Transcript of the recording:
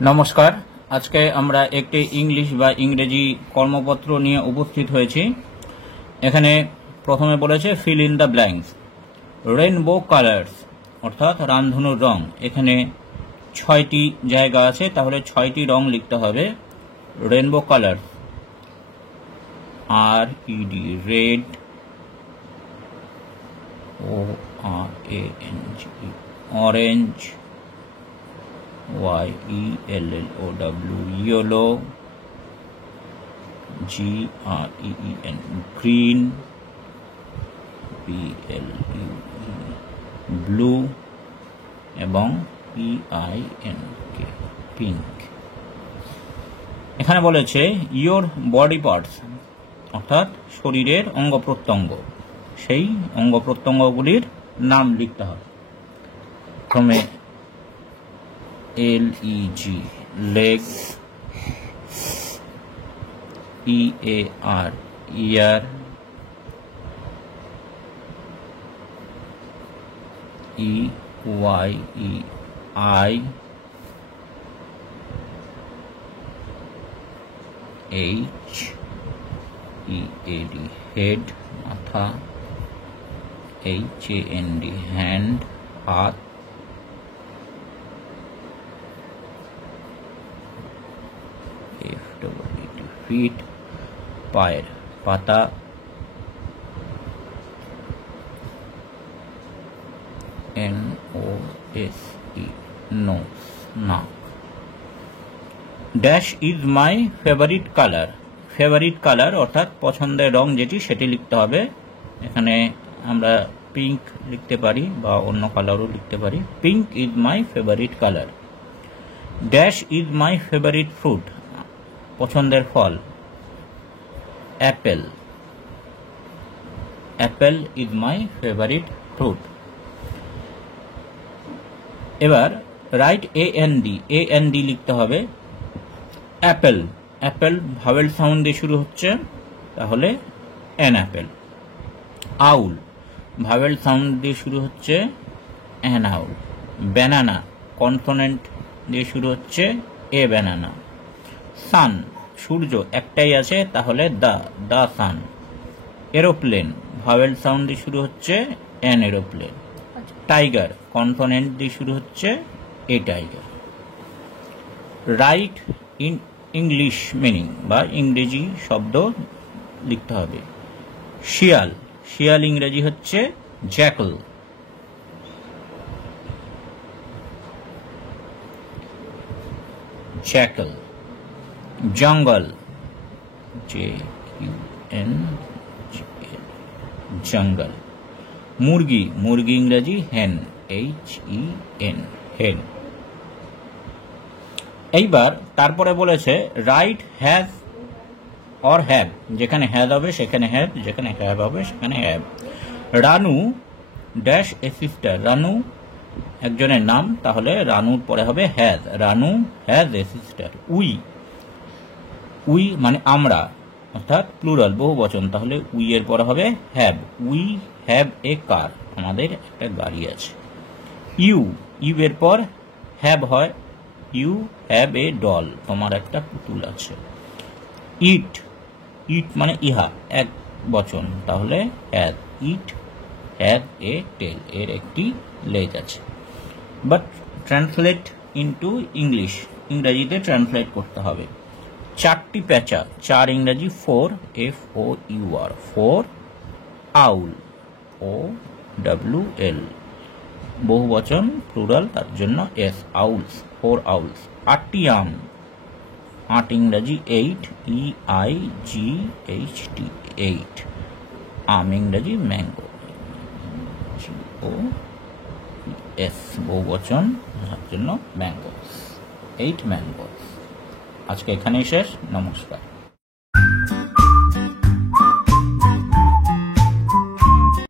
নমস্কার। আজকে আমরা একটি ইংলিশ বা ইংরেজি কর্মপত্র নিয়ে উপস্থিত হয়েছি। এখানে প্রথমে বলেছে fill in the blanks. Rainbow colours অর্থাৎ রামধনুর রং। এখানে 6টি জায়গা আছে, তাহলে 6টি রং লিখতে হবে। Rainbow colours, RED, red, ORANGE, orange, YELLOW, yellow, GREEN, green, BLUE, blue এবং PINK, pink। এখানে বলেছে ইয়োর বডি পার্টস অর্থাৎ শরীরের অঙ্গ প্রত্যঙ্গ, সেই অঙ্গ প্রত্যঙ্গগুলির নাম লিখতে হবে। প্রথমে LEG, leg, EAR, ear, EYE, eye, HEAD, head, মাথা, HAND, hand, হাত, ফিট, পায়ের, পাতা, NOSE, নোজ, নাক। Dash is my favourite colour. Favourite colour অর্থাৎ পছন্দের রং যেটি, সেটি লিখতে হবে। এখানে আমরা পিঙ্ক লিখতে পারি বা অন্য কালারও লিখতে পারি। Pink is my favourite colour. Dash is my favourite fruit, পছন্দের ফল। Apple, apple is my favourite fruit. এবার রাইট AND লিখতে হবে। অ্যাপেল, অ্যাপেল ভাওয়েল সাউন্ড দিয়ে শুরু হচ্ছে, তাহলে an apple. Owl vowel sound দিয়ে শুরু হচ্ছে, অ্যান আউল। ব্যানানা কনসোনেন্ট দিয়ে শুরু হচ্ছে, এ ব্যানানা। সান সূর্য একটাই আছে, তাহলে দা সান। এরোপ্লেন ভাওয়েল সাউন্ড দিয়ে শুরু হচ্ছে, অ্যান এরোপ্লেন। টাইগার কনসোনেন্ট দিয়ে শুরু হচ্ছে, a tiger. Right in English meaning বা ইংরেজি শব্দ লিখতে হবে। শিয়াল, শিয়াল ইংরেজি হচ্ছে জ্যাকল। জ্যাকল। জঙ্গল, JUNGL, জঙ্গল। মুরগি, মুরগি ইংরেজি হেন, HEN, হেন। এইবার তারপরে বলেছে রাইট হ্যাজ অর হ্যাভ, যেখানে হ্যাজ হবে সেখানে হ্যাভ, যেখানে হ্যাভ হবে সেখানে have. Ranu dash a sister, Ranu একজনের নাম, তাহলে রানুর পরে হবে has. Ranu has a sister. We মানে আমরা অর্থাৎ প্লুরাল বহু বচন, তাহলে উই এর পরে হবে হ্যাভ। উই হ্যাভ এ কার, আমাদের একটা গাড়ি আছে। ইউ এর পর হ্যাভ হয়, ইউ হ্যাভ এ ডল, তোমার একটা পুতুল আছে। ইট মানে ইহা এক বচন, তাহলে হ্যাজ। ইট হ্যাভ এ টেল, এর একটি লেজ আছে। বাট ট্রান্সলেট ইনটু ইংলিশ, ইংরেজিতে ট্রান্সলেট করতে হবে। চারটি পেঁচা, চার ইংরেজি 4, FOUR, 4। আউল, OWL, বহু বচন প্লুরাল, তার জন্য S, আউলস, 4 আউলস। 8টি আম, 8 ইংরেজি 8, EIGHT, 8। আম ইংরেজি ম্যাঙ্গো, GOS, বহু বচন, তার জন্য ম্যাঙ্গোস, 8 ম্যাঙ্গোস। আজকে এখানেই শেষ। নমস্কার।